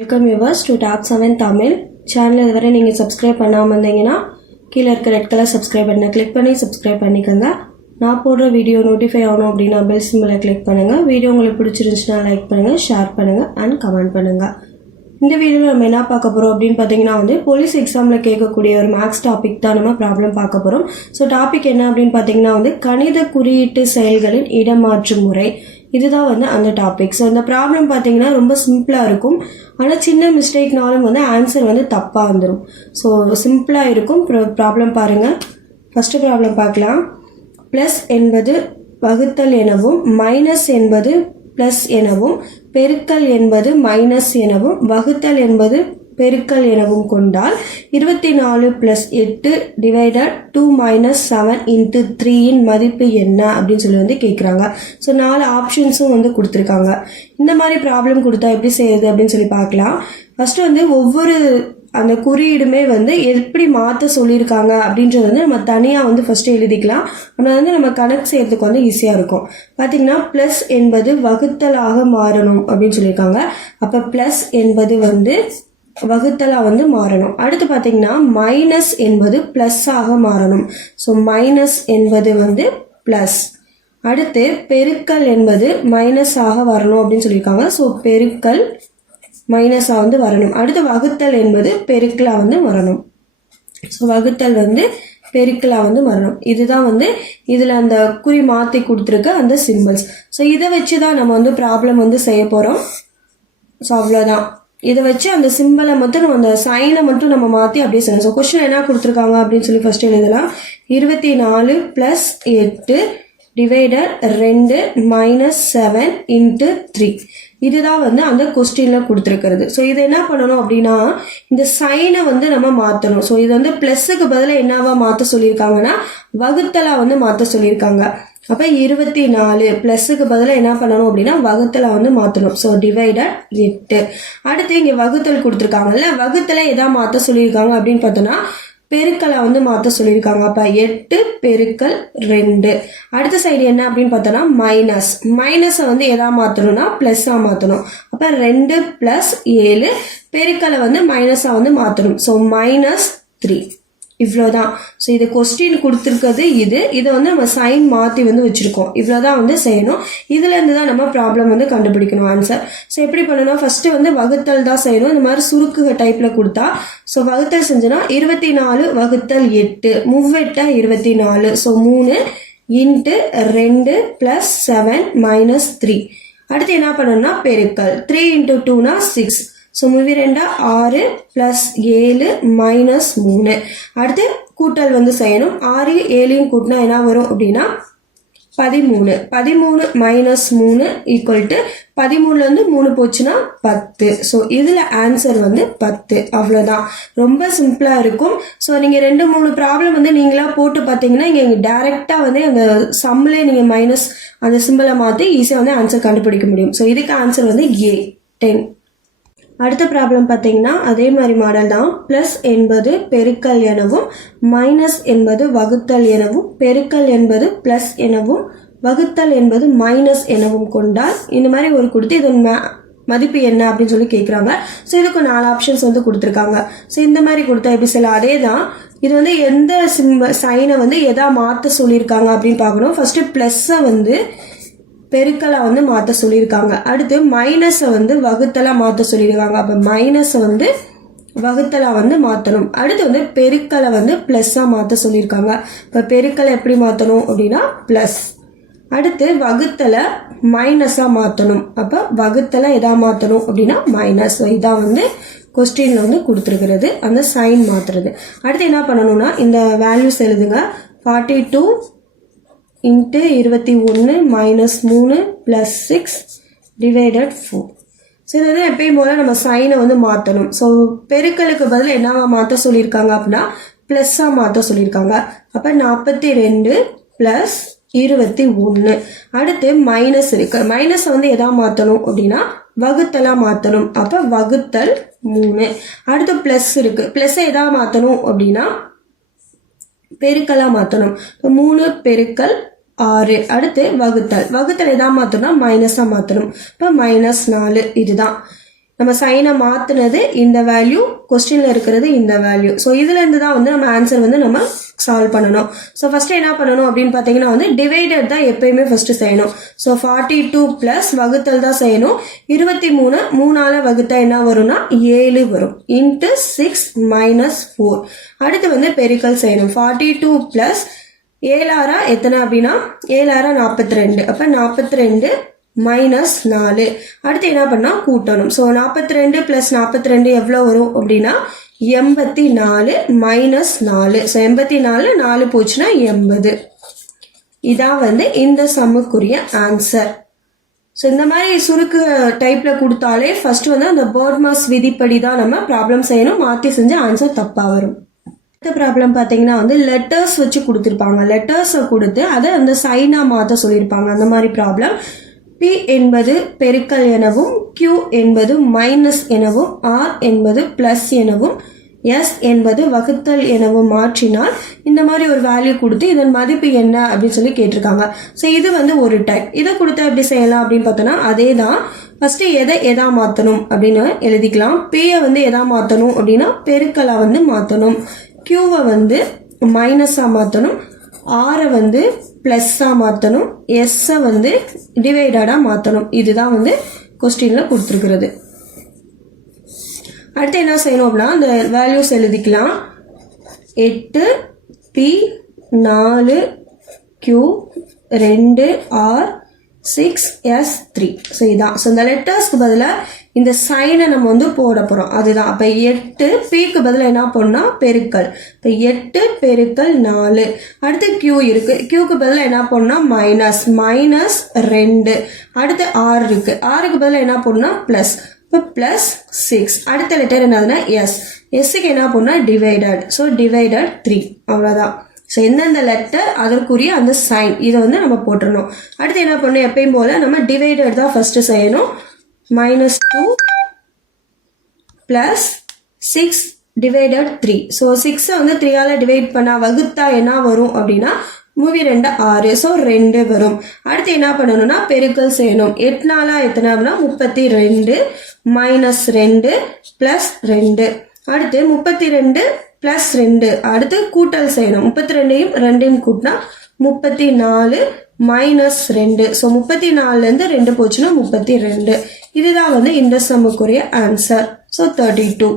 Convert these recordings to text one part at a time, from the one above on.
Welcome yours to top seven Tamil channel இதுவரை நீங்கள் subscribe பண்ணாமல் இருந்தீங்கன்னா கீழே இருக்க ரெட் கலர் சப்ஸ்கிரைப் பண்ணுங்க கிளிக் பண்ணி சப்ஸ்கிரைப் பண்ணிக்கோங்க. நான் போடுற வீடியோ நோட்டிஃபை ஆகணும் அப்படின்னா பெல் சிம்பிளை கிளிக் பண்ணுங்கள் வீடியோ உங்களுக்கு பிடிச்சிருந்துச்சுன்னா லைக் பண்ணுங்கள் ஷேர் பண்ணுங்கள் அண்ட் கமெண்ட் பண்ணுங்கள் இந்த வீடியோவில் நம்ம என்ன பார்க்க போகிறோம் அப்படின்னு பார்த்தீங்கன்னா வந்து போலீஸ் எக்ஸாமில் கேட்கக்கூடிய ஒரு மேக்ஸ் டாபிக் தான் நம்ம ப்ராப்ளம் பார்க்க போகிறோம் ஸோ டாபிக் என்ன அப்படின்னு பார்த்தீங்கன்னா வந்து கணித குறியீட்டு செயல்களின் இடமாற்று முறை. இதுதான் வந்து அந்த டாபிக் ஸோ இந்த ப்ராப்ளம் பார்த்தீங்கன்னா ரொம்ப சிம்பிளாக இருக்கும். ஆனால் சின்ன மிஸ்டேக்னாலும் வந்து ஆன்சர் வந்து தப்பாக வந்துடும் ஸோ சிம்பிளாக இருக்கும். ப்ராப்ளம் பாருங்கள் ஃபஸ்ட்டு ப்ராப்ளம் பார்க்கலாம். ப்ளஸ் என்பது வகுத்தல் எனவும் மைனஸ் என்பது ப்ளஸ் எனவும் பெருக்கல் என்பது மைனஸ் எனவும் வகுத்தல் என்பது பெருக்கல் எனவும் கொண்டால் இருபத்தி நாலு ப்ளஸ் எட்டு divided two minus seven into த்ரீயின் மதிப்பு என்ன அப்படின்னு சொல்லி வந்து கேட்குறாங்க ஸோ நாலு ஆப்ஷன்ஸும் வந்து கொடுத்துருக்காங்க. இந்த மாதிரி ப்ராப்ளம் கொடுத்தா எப்படி செய்யுது அப்படின்னு சொல்லி பார்க்கலாம். ஃபஸ்ட்டு வந்து ஒவ்வொரு அந்த குறியீடுமே வந்து எப்படி மாற்ற சொல்லியிருக்காங்க அப்படின்றது வந்து நம்ம தனியாக வந்து ஃபஸ்ட்டு எழுதிக்கலாம். ஆனால் வந்து நம்ம கணக்கு செய்கிறதுக்கு வந்து ஈஸியாக இருக்கும். பார்த்திங்கன்னா ப்ளஸ் என்பது வகுத்தலாக மாறணும் அப்படின்னு சொல்லியிருக்காங்க. அப்போ ப்ளஸ் என்பது வந்து வகுத்தலாக வந்து மாறணும். அடுத்து பார்த்தீங்கன்னா மைனஸ் என்பது ப்ளஸ்ஸாக மாறணும். ஸோ மைனஸ் என்பது வந்து ப்ளஸ் அடுத்து பெருக்கல் என்பது மைனஸாக வரணும் அப்படின்னு சொல்லியிருக்காங்க. ஸோ பெருக்கல் மைனஸாக வந்து வரணும். அடுத்து வகுத்தல் என்பது பெருக்கலாக வந்து வரணும் ஸோ வகுத்தல் வந்து பெருக்கலாக வந்து வரணும் இதுதான் வந்து இதில் அந்த குறி மாற்றி கொடுத்துருக்க அந்த சிம்பிள்ஸ் ஸோ இதை வச்சு தான் நம்ம வந்து ப்ராப்ளம் வந்து செய்ய போகிறோம் ஸோ அவ்வளோதான் இதை வச்சு அந்த சிம்பிளை மட்டும் நம்ம அந்த சைனை மட்டும் நம்ம மாற்றி அப்படியே செய்யணும் ஸோ கொஸ்டின் என்ன கொடுத்துருக்காங்க அப்படின்னு சொல்லி ஃபஸ்ட்டு எழுதலாம். இருபத்தி நாலு ப்ளஸ் எட்டு டிவைடர் ரெண்டு மைனஸ் செவன் இன்ட்டு த்ரீ இதுதான் வந்து அந்த கொஸ்டினில் கொடுத்துருக்கிறது. ஸோ இதை என்ன பண்ணணும் அப்படின்னா இந்த சைனை வந்து நம்ம மாற்றணும் ஸோ இது வந்து ப்ளஸ்ஸுக்கு பதிலாக என்னவா மாற்ற சொல்லியிருக்காங்கன்னா வகுத்தலாக வந்து மாற்ற சொல்லியிருக்காங்க. அப்போ இருபத்தி நாலு ப்ளஸ்ஸுக்கு பதிலாக என்ன பண்ணணும் அப்படின்னா வகுத்தலை வந்து மாற்றணும் ஸோ டிவைடட் எட்டு அடுத்து இங்கே வகுத்தல் கொடுத்துருக்காங்கல்ல வகுத்தலை எதா மாற்ற சொல்லியிருக்காங்க அப்படின்னு பார்த்தோன்னா பெருக்களை வந்து மாற்ற சொல்லியிருக்காங்க. அப்போ எட்டு பெருக்கல் ரெண்டு. அடுத்த சைடு என்ன அப்படின்னு பார்த்தோன்னா மைனஸ் மைனஸை வந்து எதா மாற்றணும்னா ப்ளஸ்ஸாக மாற்றணும் அப்போ ரெண்டு ப்ளஸ் ஏழு பெருக்களை வந்து மைனஸாக வந்து மாற்றணும் ஸோ மைனஸ் த்ரீ இவ்வளோதான் ஸோ இது கொஸ்டின் கொடுத்துருக்கிறது இது. இதை வந்து நம்ம சைன் மாற்றி வந்து வச்சுருக்கோம். இவ்வளோதான் வந்து செய்யணும். இதுலேருந்து தான் நம்ம ப்ராப்ளம் வந்து கண்டுபிடிக்கணும். ஆன்சர் ஸோ எப்படி பண்ணணும் ஃபஸ்ட்டு வந்து வகுத்தல் தான் செய்யணும். இந்த மாதிரி சுருக்குக டைப்பில் கொடுத்தா ஸோ வகுத்தல் செஞ்சோன்னா இருபத்தி நாலு வகுத்தல் எட்டு. மூவெட்டா இருபத்தி நாலு ஸோ மூணு இன்ட்டு ரெண்டு ப்ளஸ் செவன் மைனஸ் த்ரீ அடுத்து என்ன பண்ணணும்னா பெருக்கல். த்ரீ இன்ட்டு டூனா சிக்ஸ் ஸோ மூவி ரெண்டா? ஆறு ப்ளஸ் ஏழு மைனஸ் மூணு. அடுத்து கூட்டல் வந்து செய்யணும். ஆறு ஏழையும் கூட்டினா என்ன வரும் அப்படின்னா பதிமூணு. பதிமூணு மைனஸ் மூணு ஈக்குவல் டு பதிமூணுலேருந்து மூணு போச்சுன்னா பத்து. ஸோ இதில் ஆன்சர் வந்து பத்து. அவ்வளோதான் ரொம்ப சிம்பிளாக இருக்கும். ஸோ நீங்கள் ரெண்டு மூணு ப்ராப்ளம் வந்து நீங்களாக போட்டு பார்த்தீங்கன்னா இங்கே டேரெக்டாக வந்து அந்த சம்மில் நீங்கள் மைனஸ் அந்த சிம்பிளை மாற்றி ஈஸியாக வந்து ஆன்சர் கண்டுபிடிக்க முடியும். ஸோ இதுக்கு ஆன்சர் வந்து ஏ டென் அடுத்த ப்ராப்ளம் பார்த்தீங்கன்னா அதே மாதிரி மாடல் தான். ப்ளஸ் என்பது பெருக்கல் எனவும் மைனஸ் என்பது வகுத்தல் எனவும் பெருக்கல் என்பது ப்ளஸ் எனவும் வகுத்தல் என்பது மைனஸ் எனவும் கொண்டால் இந்த மாதிரி ஒரு கொடுத்து இதன் மதிப்பு என்ன அப்படின்னு சொல்லி கேட்குறாங்க ஸோ இதுக்கு நாலு ஆப்ஷன்ஸ் வந்து கொடுத்துருக்காங்க. ஸோ இந்த மாதிரி கொடுத்தா எப்படி சொல்லலாம் அதே தான். இது வந்து எந்த சிம்ப சைனை வந்து எதா மாற்ற சொல்லியிருக்காங்க அப்படின்னு பார்க்கணும். ஃபஸ்ட்டு ப்ளஸ்ஸை வந்து பெருக்கலை வந்து மாற்ற சொல்லியிருக்காங்க. அடுத்து மைனஸை வந்து வகுத்தலாக மாற்ற சொல்லியிருக்காங்க. அப்போ மைனஸை வந்து வகுத்தலாக வந்து மாற்றணும் அடுத்து வந்து பெருக்கலை வந்து ப்ளஸ்ஸாக மாற்ற சொல்லியிருக்காங்க. இப்போ பெருக்கலை எப்படி மாற்றணும் அப்படின்னா ப்ளஸ் அடுத்து வகுத்தலை மைனஸாக மாற்றணும் அப்போ வகுத்தலை எதா மாற்றணும் அப்படின்னா மைனஸ் இதான் வந்து கொஸ்டினில் வந்து கொடுத்துருக்கிறது. அந்த சைன் மாற்றுறது அடுத்து என்ன பண்ணணும்னா இந்த வேல்யூஸ் எழுதுங்க. ஃபார்ட்டி டூ இன்ட்டு இருபத்தி ஒன்று மைனஸ் மூணு plus six divided four so இது வந்து எப்பயும் போல் நம்ம சைனை வந்து மாற்றணும் ஸோ பெருக்கலுக்கு பதில் என்னவா மாற்ற சொல்லியிருக்காங்க அப்படின்னா ப்ளஸ்ஸாக மாற்ற சொல்லியிருக்காங்க அப்போ நாற்பத்தி ரெண்டு ப்ளஸ் இருபத்தி ஒன்று அடுத்து மைனஸ் இருக்கு. மைனஸை வந்து எதா மாற்றணும் அப்படின்னா வகுத்தலாக மாற்றணும் அப்போ வகுத்தல் மூணு. அடுத்து ப்ளஸ் இருக்குது ப்ளஸ்ஸை எதா மாற்றணும் அப்படின்னா பெருக்கலாக மாற்றணும் இப்போ மூணு பெருக்கல் ஆறு. அடுத்து வகுத்தல். வகுத்தல் எதா மாற்றணும்னா மைனஸாக மாற்றணும் இப்போ மைனஸ் நாலு இதுதான். நம்ம சைனை மாற்றினது இந்த வேல்யூ கொஸ்டினில் இருக்கிறது இந்த வேல்யூ ஸோ இதுலேருந்து தான் வந்து நம்ம ஆன்சர் வந்து நம்ம சால்வ் பண்ணணும். ஸோ ஃபஸ்ட்டு என்ன பண்ணணும் அப்படின்னு பார்த்தீங்கன்னா வந்து டிவைடட் தான் எப்பயுமே ஃபஸ்ட்டு செய்யணும். ஸோ ஃபார்ட்டி டூ ப்ளஸ் வகுத்தல் தான் செய்யணும். இருபத்தி மூணு மூணால் வகுத்தா என்ன வரும்னா ஏழு வரும். இன்ட்டு சிக்ஸ் மைனஸ் ஃபோர் அடுத்து வந்து பெருக்கல் செய்யணும். ஃபார்ட்டி டூ ப்ளஸ் ஏழாரா எத்தனை அப்படின்னா? ஏழாரா நாற்பத்தி ரெண்டு. அப்போ நாற்பத்தி ரெண்டு மைனஸ் நாலு. அடுத்து என்ன பண்ணால் கூட்டணும். ஸோ நாற்பத்தி ரெண்டு ப்ளஸ் நாற்பத்தி ரெண்டு எவ்வளோ வரும் அப்படின்னா எண்பத்தி நாலு மைனஸ் நாலு. ஸோ எண்பத்தி நாலு நாலு போச்சுன்னா எண்பது. இதான் வந்து இந்த சம்முக்குரிய ஆன்சர் ஸோ இந்த மாதிரி சுருக்கு டைப்பில் கொடுத்தாலே ஃபஸ்ட்டு வந்து அந்த பேர்ட்மாஸ் விதிப்படி தான் நம்ம ப்ராப்ளம் செய்யணும். மாற்றி செஞ்சு ஆன்சர் தப்பாக வரும். அடுத்த ப்ராப்ளம் பார்த்தீங்கன்னா வந்து லெட்டர்ஸ் வச்சு கொடுத்துருப்பாங்க. லெட்டர்ஸை கொடுத்து அதை அந்த சைனாக மாற்ற சொல்லியிருப்பாங்க. அந்த மாதிரி ப்ராப்ளம் பி என்பது பெருக்கல் எனவும் கியூ என்பது மைனஸ் எனவும் ஆர் என்பது ப்ளஸ் எனவும் எஸ் என்பது வகுத்தல் எனவும் மாற்றினால் இந்த மாதிரி ஒரு வேல்யூ கொடுத்து இதன் மதிப்பு என்ன அப்படின்னு சொல்லி கேட்டிருக்காங்க. ஸோ இது வந்து ஒரு டைப் இதை கொடுத்து எப்படி செய்யலாம் அப்படின்னு பார்த்தோன்னா அதே தான் ஃபஸ்ட்டு எதை எதா மாற்றணும் அப்படின்னு எழுதிக்கலாம். பேயை வந்து எதா மாற்றணும் அப்படின்னா பெருக்கலாக வந்து மாற்றணும் க்யூவை வந்து மைனஸாக மாற்றணும் ஆரை வந்து ப்ளஸ்ஸாக மாற்றணும் எஸ்ஸை வந்து டிவைடடாக மாற்றணும் இதுதான் வந்து கொஸ்டினில் கொடுத்துருக்குறது. அடுத்து என்ன செய்யணும் அப்படின்னா அந்த வேல்யூஸ் எழுதிக்கலாம். எட்டு பி நாலு கியூ ரெண்டு R six S three so இதான் ஸோ இந்த லெட்டர்ஸ்க்கு பதிலாக இந்த சைனை நம்ம வந்து போட போகிறோம் அதுதான். அப்போ எட்டு பிக்கு பதிலாக என்ன பண்ணால் பெருக்கல். இப்போ எட்டு பெருக்கல் நாலு. அடுத்து கியூ இருக்குது கியூக்கு பதிலாக என்ன பண்ணால் மைனஸ் மைனஸ் ரெண்டு. அடுத்து ஆறு இருக்குது ஆறுக்கு பதிலாக என்ன பண்ணால் ப்ளஸ் இப்போ ப்ளஸ் சிக்ஸ் அடுத்த லெட்டர் என்னதுன்னா எஸ் எஸ்ஸுக்கு என்ன பண்ணால் டிவைடட் ஸோ டிவைடட் த்ரீ அவ்வளோதான் ஸோ எந்தெந்த லெட்டர் அதற்குரிய அந்த சைன் இதை வந்து நம்ம போட்டுடணும் அடுத்து என்ன பண்ணணும் எப்பயும் போல் நம்ம டிவைடட் தான் ஃபஸ்ட்டு செய்யணும். Minus two plus six divided three so சிக்ஸை வந்து த்ரீயால் டிவைட் பண்ணால் வகுத்தா என்ன வரும் அப்படின்னா மூவி ரெண்டு ஆறு. ஸோ ரெண்டு வரும். அடுத்து என்ன பண்ணணும்னா பெருக்கல் செய்யணும். எட்னாலா நாளா எத்தனை அப்படின்னா முப்பத்தி ரெண்டு மைனஸ் ரெண்டு ப்ளஸ் ரெண்டு. அடுத்து முப்பத்தி ரெண்டு ப்ளஸ் ரெண்டு. அடுத்து கூட்டல் செய்யணும். முப்பத்தி ரெண்டையும் ரெண்டையும் கூட்டினா முப்பத்தி நாலு மைனஸ் ரெண்டு. ஸோ முப்பத்தி நாலுலேருந்து ரெண்டு போச்சுன்னா முப்பத்தி ரெண்டு இதுதான் வந்து இந்த சம்முக்குரிய ஆன்சர் ஸோ தேர்ட்டி டூ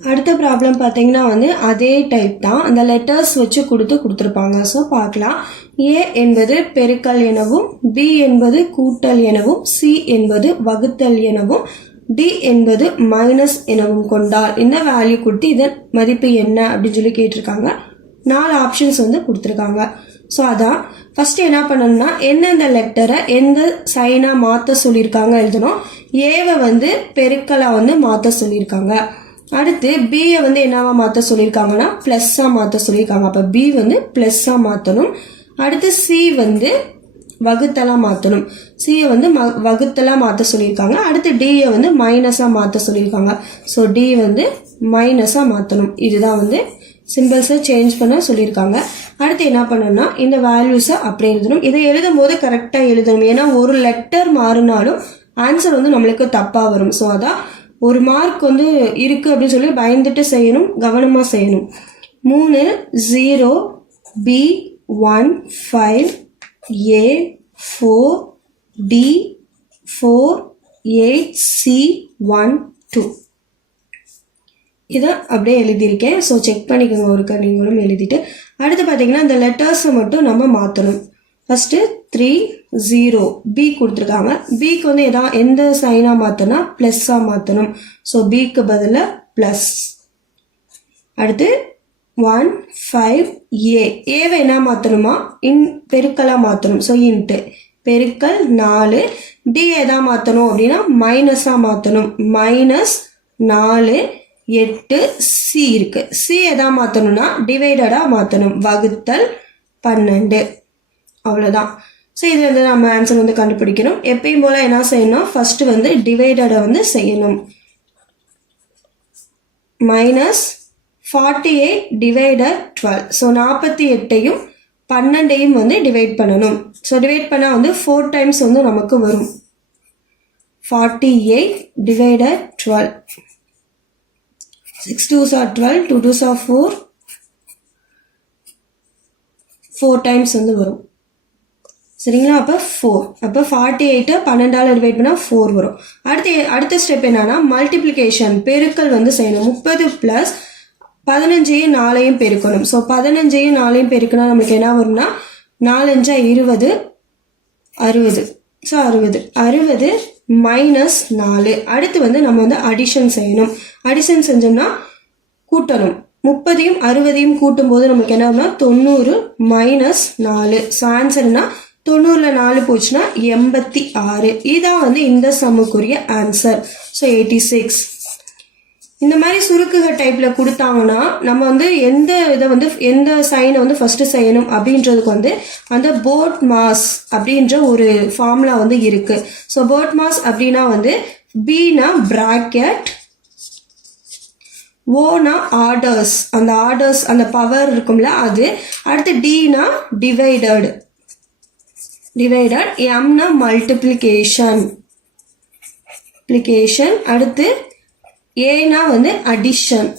அடுத்த ப்ராப்ளம் பார்த்தீங்கன்னா வந்து அதே டைப் தான். அந்த லெட்டர்ஸ் வச்சு கொடுத்து கொடுத்துருப்பாங்க. ஸோ பார்க்கலாம். ஏ என்பது பெருக்கல் எனவும் பி என்பது கூட்டல் எனவும் சி என்பது வகுத்தல் எனவும் டி என்பது மைனஸ் எனவும் கொண்டால் என்ன வேல்யூ கொடுத்து இதன் மதிப்பு என்ன? அப்படின்னு சொல்லி கேட்டிருக்காங்க. நாலு ஆப்ஷன்ஸ் வந்து கொடுத்துருக்காங்க. ஸோ அதான். ஃபஸ்ட்டு என்ன பண்ணணும்னா எந்தெந்த லெட்டரை எந்த சைனாக மாற்ற சொல்லியிருக்காங்க எழுதணும். ஏவை வந்து பெருக்கலாக வந்து மாற்ற சொல்லியிருக்காங்க. அடுத்து பியை வந்து என்னவா மாற்ற சொல்லியிருக்காங்கன்னா ப்ளஸ்ஸாக மாற்ற சொல்லியிருக்காங்க. அப்போ பி வந்து ப்ளஸ்ஸாக மாற்றணும் அடுத்து சி வந்து வகுத்தலாக மாற்றணும் சியை வந்து ம வகுத்தலாக மாற்ற சொல்லியிருக்காங்க. அடுத்து டியை வந்து மைனஸாக மாற்ற சொல்லியிருக்காங்க. ஸோ டி வந்து மைனஸாக மாற்றணும் இதுதான் வந்து சிம்பிள்ஸை சேஞ்ச் பண்ண சொல்லியிருக்காங்க. அடுத்து என்ன பண்ணணும்னா இந்த வேல்யூஸை அப்படியே எழுதணும். இதை எழுதும் போது கரெக்டாக எழுதணும். ஏன்னா ஒரு லெட்டர் மாறினாலும் ஆன்சர் வந்து நம்மளுக்கு தப்பாக வரும். ஸோ அதான் ஒரு மார்க் வந்து இருக்குது அப்படின்னு சொல்லி பயந்துட்டு செய்யணும். கவனமாக செய்யணும். மூணு zero B one five A four D four eight C one two. இதை அப்படியே எழுதியிருக்கேன். ஸோ செக் பண்ணிக்கோங்க ஒருக்கா நீங்களும் எழுதிட்டு. அடுத்து பார்த்தீங்கன்னா இந்த லெட்டர்ஸை மட்டும் நம்ம மாற்றணும் ஃபஸ்ட்டு த்ரீ ஜீரோ பி கொடுத்துருக்காங்க. பிக்கு வந்து எதா எந்த சைனாக மாற்றனா ப்ளஸ்ஸாக மாற்றணும் ஸோ பிக்கு பதிலாக ப்ளஸ் அடுத்து ஒன் ஃபைவ் ஏ ஏவை என்ன மாற்றணுமா இன் பெருக்கலாக மாற்றணும் ஸோ இன்ட்டு பெருக்கல் நாலு. டி எதாக மாற்றணும் அப்படின்னா மைனஸாக மாற்றணும் மைனஸ் நாலு எட்டு சி இருக்குது சி எதா மாற்றணும்னா டிவைடடாக மாற்றணும் வகுத்தல் பன்னெண்டு. அவ்வளோதான் ஸோ இதில் வந்து நம்ம ஆன்சர் வந்து கண்டுபிடிக்கணும். எப்பயும் போல் என்ன செய்யணும்? ஃபஸ்ட்டு வந்து டிவைடடை வந்து செய்யணும். Minus forty eight divider twelve so நாற்பத்தி எட்டையும் பன்னெண்டையும் வந்து டிவைட் பண்ணணும். ஸோ டிவைட் பண்ணால் வந்து ஃபோர் டைம்ஸ் வந்து நமக்கு வரும். Forty eight divider twelve six twos are twelve two twos are four four times வந்து வரும். சரிங்களா? அப்போ ஃபோர் அப்போ ஃபார்ட்டி எயிட்டு பன்னெண்டால் டிவைட் பண்ணால் ஃபோர் வரும். அடுத்து அடுத்த ஸ்டெப் என்னன்னா மல்டிப்ளிகேஷன் பெருக்கல் வந்து செய்யணும். முப்பது ப்ளஸ் பதினஞ்சையும் நாலையும் பெருக்கணும். ஸோ பதினஞ்சையும் நாலையும் பெருக்கினா நம்மளுக்கு என்ன வரும்னா நாலஞ்சா இருபது அறுபது ஸோ அறுபது அறுபது மைனஸ் நாலு. அடுத்து வந்து நம்ம வந்து அடிஷன் செய்யணும். அடிஷன் செஞ்சோம்னா கூட்டணும். முப்பதையும் அறுபதையும் கூட்டும்போது நமக்கு என்ன ஆகும்னா தொண்ணூறு மைனஸ் நாலு. ஸோ ஆன்சர்னா தொண்ணூறில் நாலு போச்சுன்னா எண்பத்தி ஆறு. இதான் வந்து இந்த சம்முக்குரிய ஆன்சர் ஸோ எயிட்டி சிக்ஸ் இந்த மாதிரி சுருக்குக டைப்பில் கொடுத்தாங்கன்னா நம்ம வந்து எந்த இதை வந்து எந்த சைனை வந்து ஃபஸ்ட்டு செய்யணும் அப்படின்றதுக்கு வந்து அந்த போட் மாஸ் அப்படின்ற ஒரு ஃபார்முலா வந்து இருக்குது ஸோ போட் மாஸ் அப்படின்னா வந்து பீனா ப்ராக்கெட் ஓனா ஆர்டர்ஸ் அந்த ஆர்டர்ஸ் அந்த பவர் இருக்கும்ல அது. அடுத்து டீனா டிவைடட் டிவைடட் எம்னா மல்டிப்ளிகேஷன் அப்ளிகேஷன் அடுத்து ஏனா வந்து அடிஷன்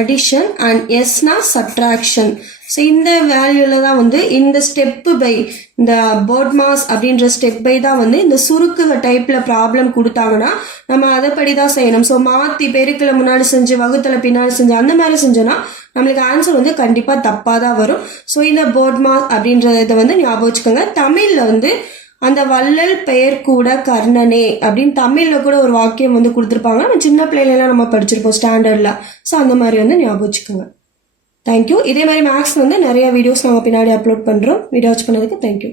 அடிஷன் அண்ட் எஸ்னா சப்ட்ராக்ஷன் ஸோ இந்த வேல்யூவில் தான் வந்து இந்த ஸ்டெப்பு பை இந்த போர்ட் மாஸ் அப்படின்ற ஸ்டெப் பை தான் வந்து இந்த சுருக்கு டைப்பில் ப்ராப்ளம் கொடுத்தாங்கன்னா நம்ம அதைப்படி தான் செய்யணும். ஸோ மாற்றி பெருக்கில் முன்னாடி செஞ்சு வகுத்தில் பின்னாடி செஞ்சு அந்த மாதிரி செஞ்சோன்னா நம்மளுக்கு ஆன்சர் வந்து கண்டிப்பாக தப்பாக தான் வரும். ஸோ இந்த போர்ட் மாஸ் அப்படின்றத வந்து ஞாபகம் வச்சுக்கோங்க. தமிழில் வந்து அந்த வள்ளல் பெயர் கூட கர்ணனே அப்படின்னு தமிழில் கூட ஒரு வாக்கியம் வந்து கொடுத்துருப்பாங்க. நம்ம சின்ன பிள்ளைலலாம் நம்ம படிச்சிருப்போம் ஸ்டாண்டர்டில் ஸோ அந்த மாதிரி வந்து ஞாபகம் வச்சுக்கோங்க. தேங்க்யூ இதே மாதிரி மேக்ஸ் வந்து நிறைய வீடியோஸ் நாங்கள் பின்னாடி அப்லோட் பண்ணுறோம் வீடியோ வாட்ச் பண்ணதுக்கு தேங்க்யூ